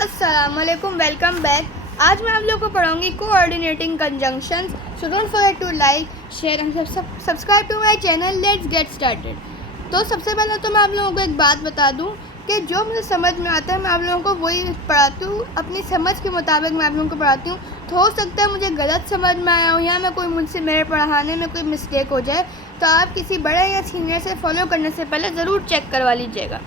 अस्सलामुअलैकुम, welcome back. आज मैं आप लोगों को पढ़ाऊंगी coordinating conjunctions. So don't forget to like, share and subscribe to my channel. Let's get started. तो सबसे पहले तो मैं आप लोगों को एक बात बता दूं कि जो मुझे समझ में आता है मैं आप लोगों को वही पढ़ाती हूँ, अपनी समझ के मुताबिक मैं आप लोगों को पढ़ाती हूँ। तो हो सकता है मुझे गलत समझ में आया हो या मैं कोई मुझसे मेरे पढ़ाने में कोई मिस्टेक हो जाए, तो आप किसी बड़े या सीनियर से फॉलो करने से पहले ज़रूर चेक करवा लीजिएगा।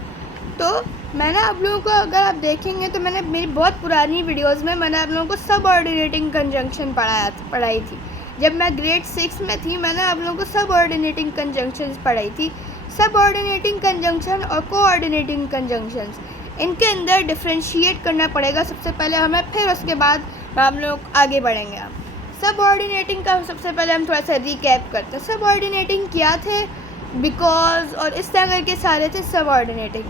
तो मैंने आप लोगों को, अगर आप देखेंगे तो मैंने मेरी बहुत पुरानी वीडियोस में मैंने आप लोगों को सबऑर्डिनेटिंग कंजंक्शन पढ़ाई थी। जब मैं ग्रेड 6 में थी मैंने आप लोगों को सबऑर्डिनेटिंग कंजंक्शंस पढ़ाई थी। सबऑर्डिनेटिंग कंजंक्शन और कोऑर्डिनेटिंग कंजंक्शंस, इनके अंदर डिफ्रेंशिएट करना पड़ेगा सबसे पहले हमें, फिर उसके बाद हम लोग आगे बढ़ेंगे। आप सबऑर्डिनेटिंग का सबसे पहले हम थोड़ा सा रिकैप करते हैं। सबऑर्डिनेटिंग क्या थे, बिकॉज और इस तरह करके सारे थे सबऑर्डिनेटिंग।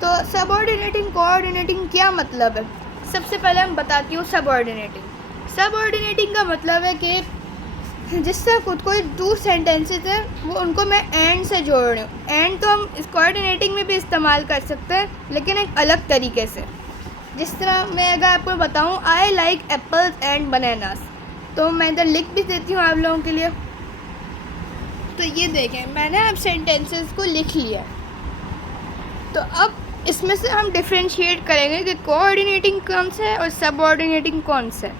तो सबऑर्डिनेटिंग कोऑर्डिनेटिंग क्या मतलब है, सबसे पहले हम बताती हूँ। सबऑर्डिनेटिंग का मतलब है कि जिससे खुद कोई दो सेंटेंसेस हैं वो उनको मैं एंड से जोड़ रही हूँ। एंड तो हम इस कोऑर्डिनेटिंग में भी इस्तेमाल कर सकते हैं, लेकिन एक अलग तरीके से। जिस तरह मैं अगर आपको बताऊँ, I like apples and bananas, तो मैं इधर लिख भी देती हूँ आप लोगों के लिए। तो ये देखें, मैंने अब सेंटेंसेस को लिख लिया। तो अब इसमें से हम डिफ्रेंशिएट करेंगे कि कोऑर्डिनेटिंग कौन सा है और सबऑर्डिनेटिंग कौन सा है।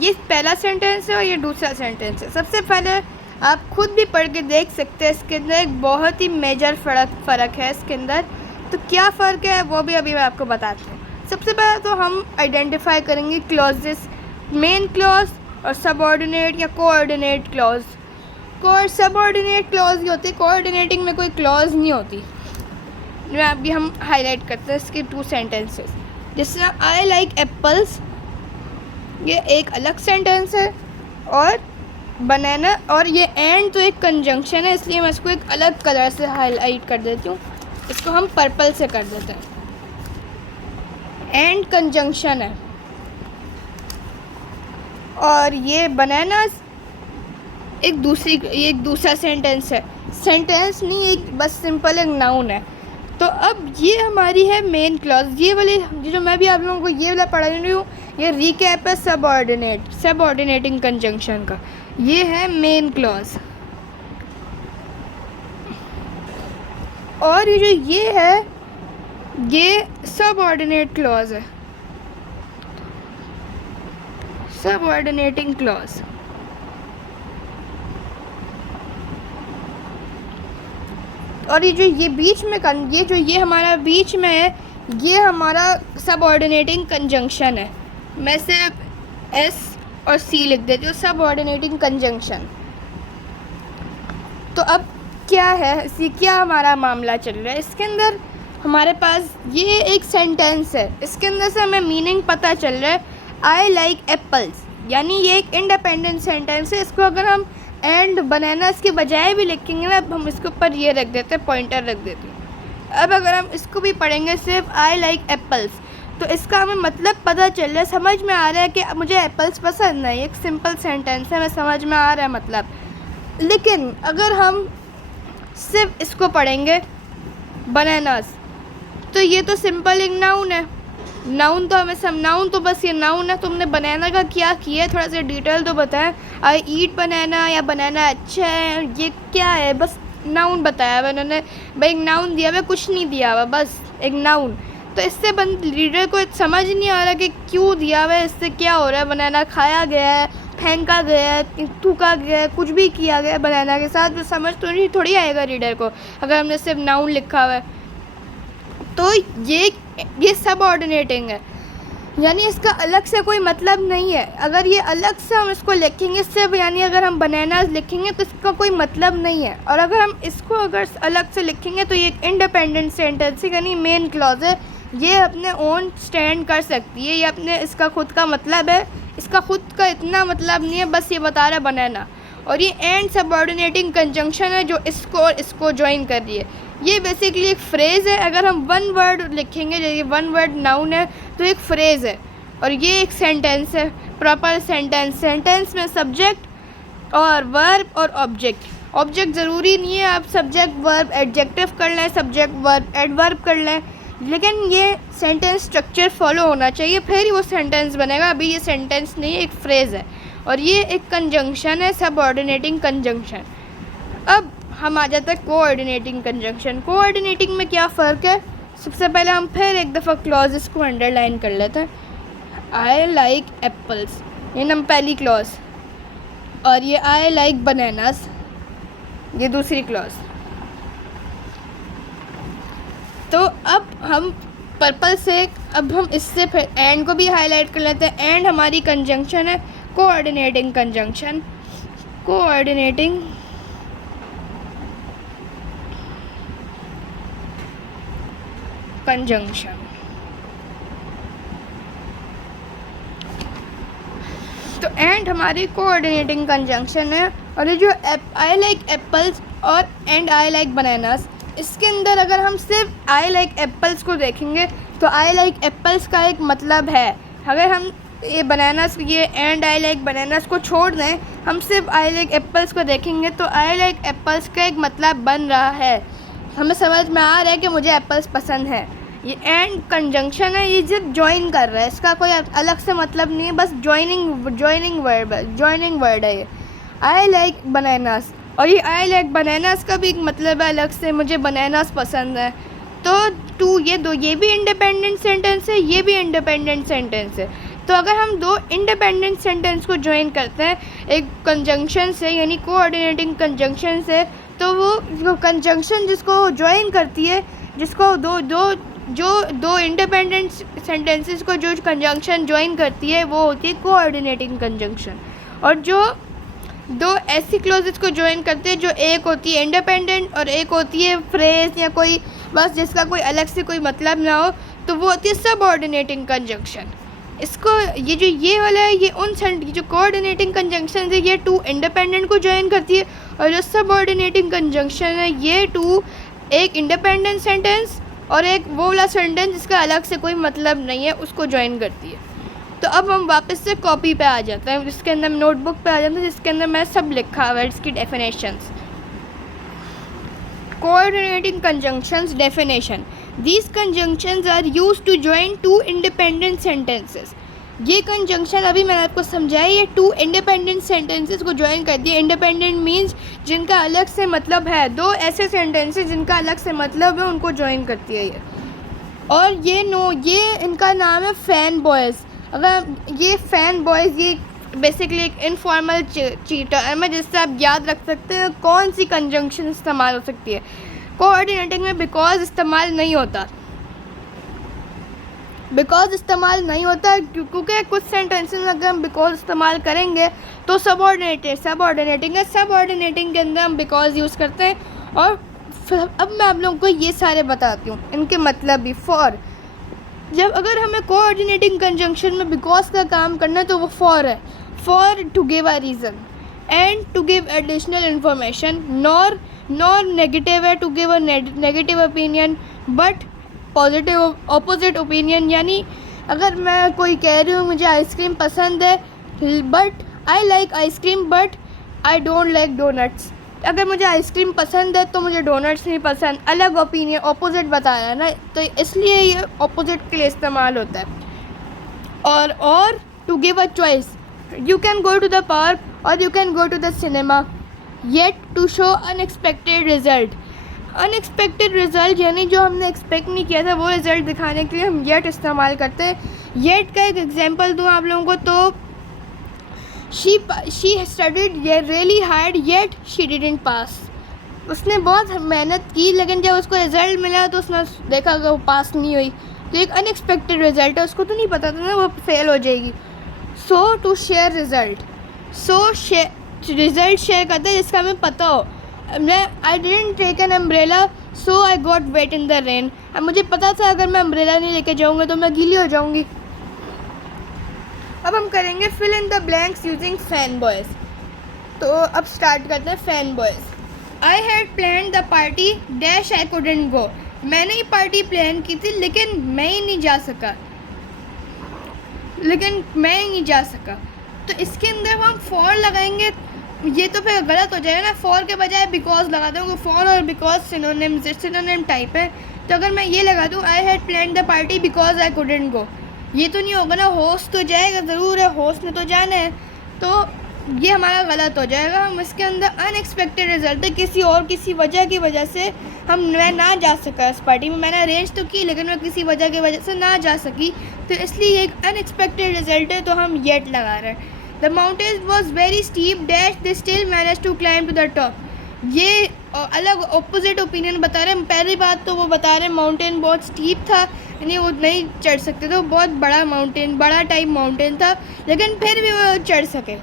ये पहला सेंटेंस है और ये दूसरा सेंटेंस है। सबसे पहले आप खुद भी पढ़ के देख सकते हैं, इसके अंदर एक बहुत ही मेजर फ़र्क है इसके अंदर। तो क्या फ़र्क है वो भी अभी मैं आपको बताती हूँ। सबसे पहले तो हम आइडेंटिफाई करेंगे क्लॉजेस, मेन क्लॉज और सबऑर्डिनेट या कोऑर्डिनेट क्लॉज। सबऑर्डिनेट क्लॉज ही होती है, कोऑर्डिनेटिंग में कोई क्लॉज नहीं होती। अभी हम हाईलाइट करते हैं इसके टू सेंटेंसेस। जिस तरह आई लाइक एप्पल्स, ये एक अलग सेंटेंस है, और बनाना और ये एंड तो एक कंजंक्शन है, इसलिए मैं इसको एक अलग कलर से हाईलाइट कर देती हूँ। इसको हम पर्पल से कर देते हैं। एंड कंजंक्शन है, और ये बनानास एक दूसरा सेंटेंस है। सेंटेंस नहीं, एक बस सिंपल एक नाउन है। तो अब ये हमारी है मेन क्लॉज। ये वाली जो मैं भी आप लोगों को ये वाला पढ़ा रही हूँ, ये रिकैप है सबऑर्डिनेटिंग कंजंक्शन का। ये है मेन क्लॉज, और ये है ये सबऑर्डिनेट क्लॉज है, सबऑर्डिनेटिंग क्लॉज। और ये बीच में ये हमारा बीच में है, ये हमारा सबऑर्डिनेटिंग कंजंक्शन है। मैं सिर्फ एस और सी लिख देती हूँ, सबऑर्डिनेटिंग कंजंक्शन। तो अब क्या है, क्या हमारा मामला चल रहा है इसके अंदर। हमारे पास ये एक सेंटेंस है, इसके अंदर से हमें मीनिंग पता चल रहा है। आई लाइक एप्पल्स, यानी ये एक इंडिपेंडेंट सेंटेंस है। इसको अगर हम एंड बनानास के बजाय भी लिखेंगे ना, अब हम इसके ऊपर ये रख देते हैं, पॉइंटर रख देते हैं। अब अगर हम इसको भी पढ़ेंगे सिर्फ आई लाइक एप्पल्स, तो इसका हमें मतलब पता चल रहा है, समझ में आ रहा है कि मुझे एप्पल्स पसंद है। एक सिंपल सेंटेंस है, हमें समझ में आ रहा है मतलब। लेकिन अगर हम सिर्फ इसको पढ़ेंगे बनानास, तो ये तो सिंपल एक नाउन है। नाउन तो हमें नाउन तो बस ये नाउन है। तुमने बनाना का क्या किया है, थोड़ा सा डिटेल तो बताएं। आई ईट बनाना या बनाना अच्छा है, ये क्या है, बस नाउन बताया हुआ उन्होंने। भाई एक नाउन दिया हुआ, कुछ नहीं दिया हुआ, बस एक नाउन। तो इससे रीडर को समझ नहीं आ रहा कि क्यों दिया हुआ है, इससे क्या हो रहा है। बनाना खाया गया है, फेंका गया है, थूका गया है, कुछ भी किया गया है बनाना के साथ, तो समझ तो नहीं थोड़ी आएगा रीडर को अगर हमने सिर्फ नाउन लिखा हुआ है। तो ये सबऑर्डिनेटिंग है, यानी इसका अलग से कोई मतलब नहीं है। अगर ये अलग से हम इसको लिखेंगे सिर्फ, यानी अगर हम बनानास लिखेंगे तो इसका कोई मतलब नहीं है। और अगर हम इसको अलग से लिखेंगे तो ये एक इंडिपेंडेंट सेंटेंस है, यानी मेन क्लॉज है। ये अपने ओन स्टैंड कर सकती है, ये अपने इसका खुद का मतलब है, इसका खुद का इतना मतलब नहीं है, बस ये बता रहा है बनाना। और ये एंड सबऑर्डिनेटिंग कंजंक्शन है जो इसको और इसको ज्वाइन कर रही है। ये बेसिकली एक फ्रेज़ है। अगर हम वन वर्ड लिखेंगे, जैसे वन वर्ड नाउन है, तो एक फ्रेज़ है, और ये एक सेंटेंस है, प्रॉपर सेंटेंस। सेंटेंस में सब्जेक्ट और वर्ब और ऑब्जेक्ट। ऑब्जेक्ट ज़रूरी नहीं है आप सब्जेक्ट वर्ब एडजेक्टिव कर लें, सब्जेक्ट वर्ब एडवर्ब कर लें, लेकिन ये सेंटेंस स्ट्रक्चर फॉलो होना चाहिए, फिर ही वो सेंटेंस बनेगा। अभी ये सेंटेंस नहीं, एक फ्रेज़ है और ये एक कंजंक्शन है, सबऑर्डिनेटिंग कंजंक्शन। अब हम आ जाते हैं कोऑर्डिनेटिंग कंजंक्शन। कोऑर्डिनेटिंग में क्या फ़र्क है? सबसे पहले हम फिर एक दफ़ा क्लॉजेस को अंडरलाइन कर लेते हैं। आई लाइक एप्पल्स, ये नम पहली क्लॉज, और ये आई लाइक बनानास, ये दूसरी क्लॉज। तो अब हम पर्पल से अब हम इससे फिर एंड को भी हाईलाइट कर लेते हैं। एंड हमारी कंजंक्शन है कोऑर्डिनेटिंग कंजंक्शन। Coordinating conjunction. तो एंड हमारी कोऑर्डिनेटिंग कंजंक्शन है। और ये जो आई लाइक एप्पल्स और एंड आई लाइक बनानास, इसके अंदर अगर हम सिर्फ आई लाइक एप्पल्स को देखेंगे तो आई लाइक एप्पल्स का एक मतलब है। अगर हम ये बनानास, ये एंड आई लाइक बनानास को छोड़ दें, हम सिर्फ आई लाइक एप्पल्स को देखेंगे तो आई लाइक एप्पल्स का एक मतलब बन रहा है। हमें समझ में आ रहा है कि मुझे एप्पल्स पसंद है। ये एंड कंजंक्शन है, ये जब ज्वाइन कर रहा है, इसका कोई अलग से मतलब नहीं है, बस ज्वाइनिंग वर्ड है ये। आई लाइक बनानास, और ये आई लाइक बनानास का भी एक मतलब है अलग से, मुझे बनानास पसंद है। तो ये भी इंडिपेंडेंट सेंटेंस है, ये भी इंडिपेंडेंट सेंटेंस है। तो अगर हम दो इंडिपेंडेंट सेंटेंस को ज्वाइन करते हैं एक कंजंक्शन से, यानी कोऑर्डिनेटिंग कंजंक्शन से, तो वो कंजंक्शन जिसको ज्वाइन करती है, जिसको दो इंडिपेंडेंट सेंटेंसेस को जो कंजंक्शन ज्वाइन करती है, वो होती है कोऑर्डिनेटिंग कंजंक्शन। और जो दो ऐसी क्लॉजेस को ज्वाइन करते हैं जो एक होती है इंडिपेंडेंट और एक होती है फ्रेज या कोई बस जिसका कोई अलग से कोई मतलब ना हो, तो वो होती है सबऑर्डिनेटिंग कंजंक्शन। इसको ये वाला है, ये जो कोऑर्डिनेटिंग कंजंक्शन है, ये टू इंडिपेंडेंट को ज्वाइन करती है, और जो सबऑर्डिनेटिंग कंजंक्शन है, ये टू एक इंडिपेंडेंट सेंटेंस और एक वो वाला सेंटेंस जिसका अलग से कोई मतलब नहीं है, उसको ज्वाइन करती है। तो अब हम वापस से कॉपी पे आ जाते हैं, जिसके अंदर नोटबुक पे आ जाते हैं, जिसके अंदर मैं सब लिखा हुआ है इसकी definitions. Coordinating conjunctions definition: these conjunctions are used to join two independent sentences. ये कंजंक्शन अभी मैंने आपको समझाया, ये टू इंडिपेंडेंट सेंटेंसेस को ज्वाइन करती है। इंडिपेंडेंट मीन्स जिनका अलग से मतलब है, दो ऐसे सेंटेंसेस जिनका अलग से मतलब है उनको ज्वाइन करती है ये। और ये इनका नाम है फैन बॉयज़। अगर ये फैन बॉयज़, ये बेसिकली एक इनफॉर्मल टर्म है जिससे आप याद रख सकते हैं कौन सी कंजंक्शन इस्तेमाल हो सकती है। कोऑर्डिनेटिंग में बिकॉज इस्तेमाल नहीं होता, क्योंकि कुछ सेंटेंसेस में अगर हम बिकॉज इस्तेमाल करेंगे तो सबऑर्डिनेटिंग है। सबऑर्डिनेटिंग के अंदर हम बिकॉज यूज़ करते हैं। और फिर अब मैं आप लोगों को ये सारे बताती हूँ, इनके मतलब भी। फॉर, जब अगर हमें कोऑर्डिनेटिंग कंजंक्शन में बिकॉज का काम करना है तो वो फॉर है। For to give a reason, and to give additional information. Nor negative है, to give a negative opinion, but positive opposite opinion. यानी अगर मैं कोई कह रही हूँ मुझे आइसक्रीम पसंद है, but I like ice cream but I don't like donuts. अगर मुझे आइसक्रीम पसंद है तो मुझे डोनट्स नहीं पसंद, अलग ओपिनियन, ऑपोजिट बताया है ना, तो इसलिए ये ऑपोजिट के लिए इस्तेमाल होता है। Or to give a choice, you can go to the park or you can go to the cinema, yet to show unexpected result. Unexpected result यानी जो हमने एक्सपेक्ट नहीं किया था वो रिज़ल्ट दिखाने के लिए हम येट इस्तेमाल करते हैं। येट का एक एग्जांपल दूँ आप लोगों को, तो she studied really hard yet she didn't pass. उसने बहुत मेहनत की लेकिन जब उसको रिज़ल्ट मिला तो उसने देखा कि वो पास नहीं हुई, तो एक अनएक्सपेक्टेड रिज़ल्ट है, उसको तो नहीं पता था ना वो फेल हो जाएगी। So to share result, result share करते हैं जिसका हमें पता हो। I didn't take an umbrella so I got wet in the rain. अब मुझे पता था अगर मैं अम्ब्रेला नहीं लेके जाऊँगा तो मैं गीली हो जाऊँगी। अब हम करेंगे fill in the blanks using FANBOYS. तो अब स्टार्ट करते हैं FANBOYS. I had plan the party dash I couldn't go. मैंने ये पार्टी प्लान की थी लेकिन मैं ही नहीं जा सका। तो इसके अंदर हम फॉर लगाएंगे, ये तो फिर गलत हो जाएगा ना। फॉर के बजाय बिकॉज लगा देंगे। फॉर और बिकॉज सिनोनिम टाइप है, तो अगर मैं ये लगा दूँ आई had plan the party because I couldn't go, ये तो नहीं होगा ना, होस्ट तो जाएगा ज़रूर है, होस्ट ने तो जाना है, तो ये हमारा गलत हो जाएगा। हम इसके अंदर अनएक्सपेक्टेड रिजल्ट है, किसी वजह की वजह से मैं ना जा सका इस पार्टी में, मैंने अरेंज तो की लेकिन मैं किसी वजह की वजह से ना जा सकी, तो इसलिए एक अनएक्सपेक्टेड रिजल्ट है, तो हम येट लगा रहे हैं। The mountain was very steep dash they still manage to climb to the top, ये अलग ऑपोजिट ओपिनियन बता रहे हैं। पहली बात तो वो बता रहे हैं माउंटेन बहुत स्टीप था, यानी वो नहीं चढ़ सकते थे, वो बहुत बड़ा टाइप माउंटेन था, लेकिन फिर भी वो चढ़ सके,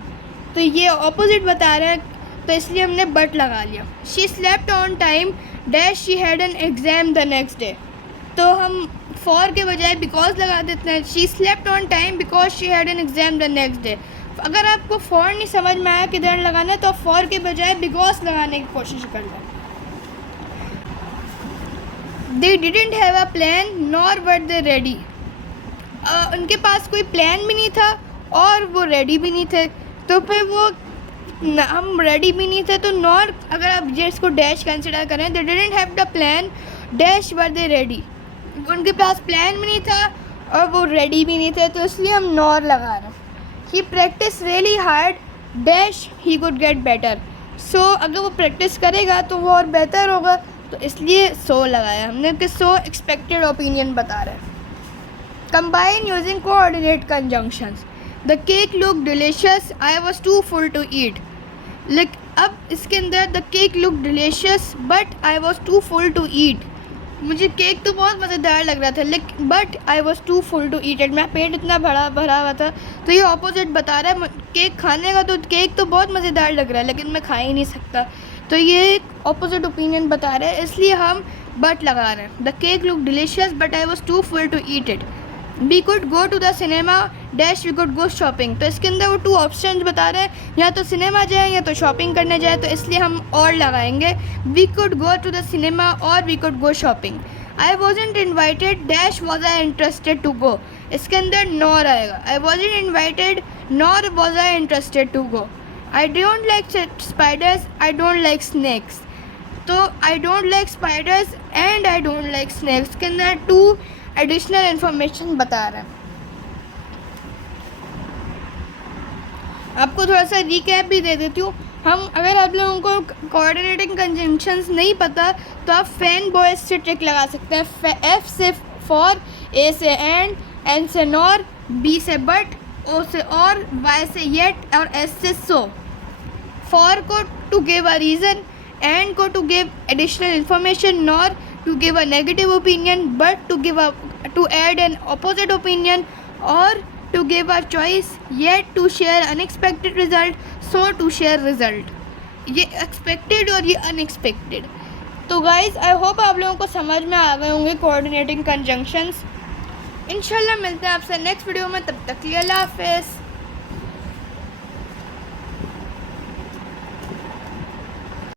तो ये ऑपोजिट बता रहे हैं, तो इसलिए हमने बट लगा लिया। She slept on time dash she had an exam the next day, तो हम फॉर के बजाय बिकॉज लगा देते हैं। She slept on time because she had an exam the next day. अगर आपको फॉर नहीं समझ में आया किधर लगाना है, तो फॉर के बजाय बिकॉज लगाने की कोशिश कर लें। They didn't have a plan nor were they ready, उनके पास कोई प्लान भी नहीं था और वो रेडी भी नहीं थे, तो फिर वो हम रेडी भी नहीं थे, तो नॉर अगर आप जिसको डैश कंसिडर करें, they didn't have the plan dash were they ready, उनके पास प्लान भी नहीं था और वो रेडी भी नहीं थे, तो इसलिए हम नॉर लगा रहे हैं। He practice really hard dash he could get better, so अगर वो प्रैक्टिस करेगा तो वो और बेहतर होगा, तो इसलिए सो लगाया हमने कि सो एक्सपेक्टेड ओपिनियन बता रहे हैं। Combine using coordinate conjunctions, the cake look delicious I was too full to eat, अब इसके अंदर the cake look delicious but I was too full to eat, मुझे केक तो बहुत मज़ेदार लग रहा था लेकिन but I was too full to eat it, मेरा पेट इतना भरा हुआ था, तो ये ऑपोजिट बता रहा है केक खाने का, तो केक तो बहुत मज़ेदार लग रहा है लेकिन मैं खा ही नहीं सकता, तो ये एक ऑपोजिट ओपिनियन बता रहा है, इसलिए हम बट लगा रहे हैं। The cake look delicious but I was too full to eat it, we could go to the cinema dash we could go shopping, तो इसके अंदर वो टू ऑप्शन बता रहे हैं, या तो सिनेमा जाए या तो शॉपिंग करने जाए, तो इसलिए हम और लगाएंगे, we could go to the cinema or we could go shopping. I wasn't invited dash was I interested to go, इसके अंदर नॉर आएगा, I wasn't invited nor was I interested to go. I don't like spiders I don't like snakes, तो I don't like spiders and I don't like snakes के अंदर to additional information बता रहे हैं। आपको थोड़ा सा रिकैप भी दे देती हूँ, हम अगर आप लोगों को कोऑर्डिनेटिंग कंजंक्शंस नहीं पता तो आप फैन बॉयज से ट्रिक लगा सकते हैं। एफ से फॉर, ए से एंड, एन से नॉर, बी से बट, ओ से और, वाई से येट और एस से सो। फॉर को to give a reason, and को to give additional information, nor to give a negative opinion, but to add an opposite opinion, or to give a choice, yet to share unexpected result, so to share result। ये expected और ये unexpected। तो guys I hope आप लोगों को समझ में आ गए होंगे coordinating conjunctions। इंशाल्लाह मिलते हैं आपसे नेक्स्ट वीडियो में, तब तक के लिए अल्लाह हाफ़िज़।